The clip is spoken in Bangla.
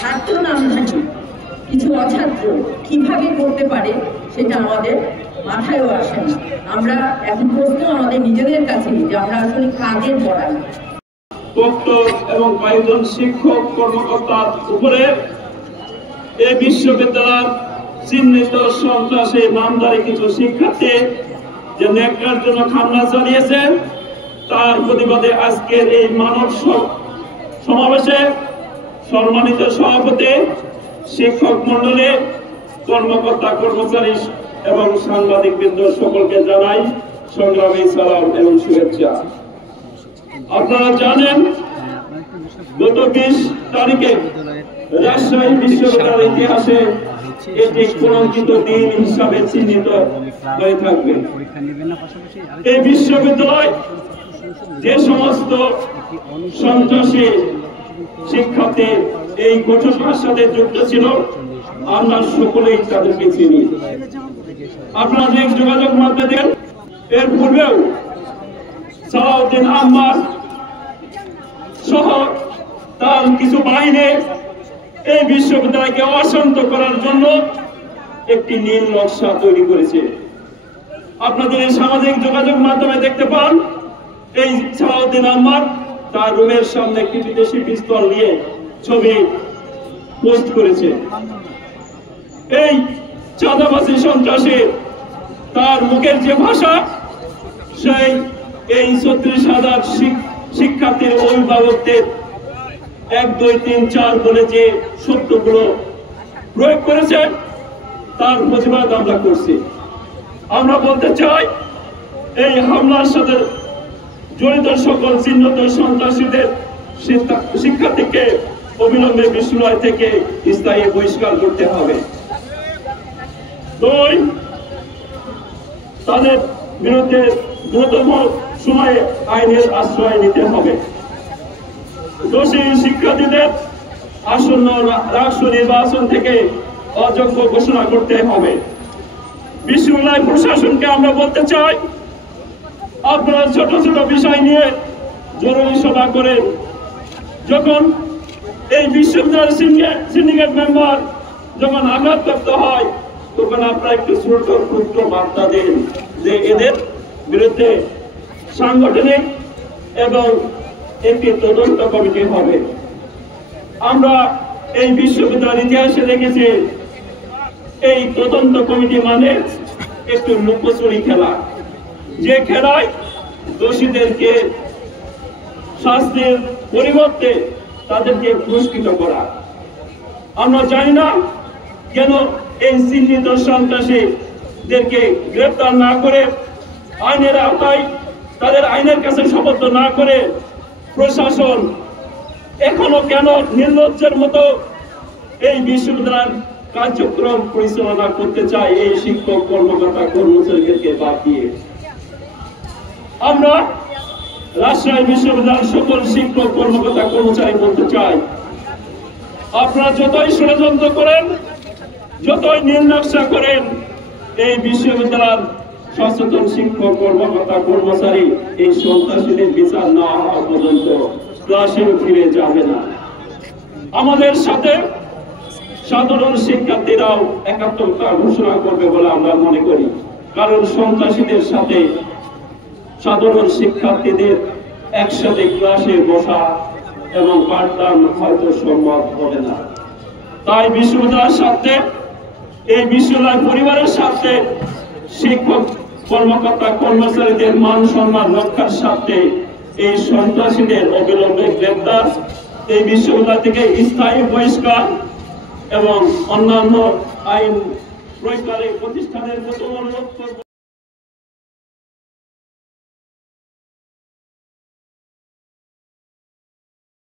ছাত্র নাম থাকে কিছু অছাত্র কিভাবে করতে পারে সেটা আমাদের মাথায়ও আসে না। আমরা এখন প্রশ্ন আমাদের নিজেদের কাছে যে আমরা আসলে কাদের পড়াই। এবং কয়েকজন শিক্ষক কর্মকর্তার উপরে এই বিশ্ববিদ্যালয়ের চিহ্নিত সন্ত্রাসী নামধারী কিছু শিক্ষার্থী যে ন্যাক্কার জন্য হামলা চালিয়েছে তার প্রতিবাদে আজকের এই মানব সমাবেশে সম্মানিত সভাপতি, শিক্ষক মন্ডলী, কর্মকর্তা কর্মচারী এবং সাংবাদিক বৃন্দ সকলকে জানাই সংগ্রামী সালাম এবং শুভেচ্ছা। আপনারা জানেন গত 20 তারিখে রাজশাহী বিশ্ববিদ্যালয়ের ইতিহাসে এটি কলঙ্কিত দিন হিসাবে চিহ্নিত হয়ে থাকবে। এই বিশ্ববিদ্যালয় যে সমস্ত সন্ত্রাসী শিক্ষার্থী এই ঘটনার সাথে যুক্ত ছিল আমরা সকলেই তাদেরকে চিনি। আপনারা যে যোগাযোগ মাধ্যমে দেন এর পূর্বেও সালাউদ্দিন আহমদ সহ তার কিছু বাহিনী এই বিশ্ববিদ্যালয়কে অশান্ত করার জন্য একটি নীল নকশা তৈরি করেছে। আপনাদের সামাজিক যোগাযোগ মাধ্যমে দেখতে পান এই সালাউদ্দিন আহমদ তার রুমের সামনে একটি বিদেশি পিস্তল নিয়ে ছবি পোস্ট করেছে। এই চাঁদাবাজি সন্ত্রাসী তার মুখের যে ভাষা সেই এই 36,000 শিক্ষার্থীর অভিভাবকদের 1, 2, 3, 4 বলে যে শব্দগুলো প্রয়োগ করেছে তার প্রতিবাদ আমরা করছি। আমরা বলতে চাই এই হামলার সাথে জড়িত সকল চিহ্নিত সন্ত্রাসীদের শিক্ষার্থীকে অবিলম্বে বিশ্ববিদ্যালয় থেকে স্থায়ী বহিষ্কার করতে হবে। 2, তাদের বিরুদ্ধে দ্রুততম সময়ে আইনের আশ্রয় নিতে হবে। দোষী শিক্ষার্থীদের আসন্ন রাষ্ট্র নির্বাচন থেকে অযোগ্য ঘোষণা করতে হবে। বিশ্ববিদ্যালয় প্রশাসনকে আমরা বলতে চাই আপনারা ছোট ছোট বিষয় নিয়ে জরুরি সভা করেন, যখন এই বিশ্ববিদ্যালয়ের সিন্ডিকেট মেম্বার যখন আঘাতপ্রাপ্ত হয় তখন আপনারা একটু ছোট ক্ষুদ্র বার্তা দেন যে এদের বিরুদ্ধে সাংগঠনিক এবং একটি তদন্ত কমিটি হবে। আমরা এই বিশ্ববিদ্যালয়ের ইতিহাসে দেখেছি এই তদন্ত কমিটি মানে একটু লুকোচুরি খেলা, যে খেলায় দোষীদেরকে শাস্তির পরিবর্তে তাদেরকে পুরস্কৃত করা। আমরা জানি না কেন এই চিহ্নিত সন্ত্রাসীদেরকে গ্রেপ্তার না করে আইনের আওতায় তাদের আইনের কাছে সোপর্দ না করে প্রশাসন এখনো কেন নির্লজ্জের মতো এই বিশ্ববিদ্যালয়ের কার্যক্রম পরিচালনা করতে চায় এই শিক্ষক কর্মকর্তা কর্মচারীদেরকে বাদ দিয়ে। আমরা রাজশাহী বিশ্ববিদ্যালয়ের সকল শিক্ষক কর্মকর্তা কর্মচারী বলতে চাই আপনারা যতই ষড়যন্ত্র করেন, যতই নীল নকশা করেন, এই বিশ্ববিদ্যালয়ের সচেতন শিক্ষক কর্মকর্তা কর্মচারী এই সন্ত্রাসীদের বিচার না হওয়া পর্যন্ত ক্লাসে ফিরে যাবে না। আমাদের সাথে সাধারণ শিক্ষার্থীরাও একাত্মতা ঘোষণা করবে বলে আমরা মনে করি, কারণ সন্ত্রাসীদের সাথে সাধারণ শিক্ষার্থীদের একসাথে ক্লাসে বসা এবং পাঠদান হয়তো সম্ভব হবে না। তাই বিশ্ববিদ্যালয়ের সাথে এই বিশ্ববিদ্যালয় পরিবারের সাথে শিক্ষক কর্মকর্তা কর্মচারীদের মান সম্মান রক্ষার সাথে এই সন্ত্রাসীদের অবিলম্বে গ্রেপ্তার, এই বিশ্ববিদ্যালয় থেকে স্থায়ী বহিষ্কার এবং অন্যান্য আইন প্রয়োগকারী প্রতিষ্ঠানের মতো অনুরোধ করব।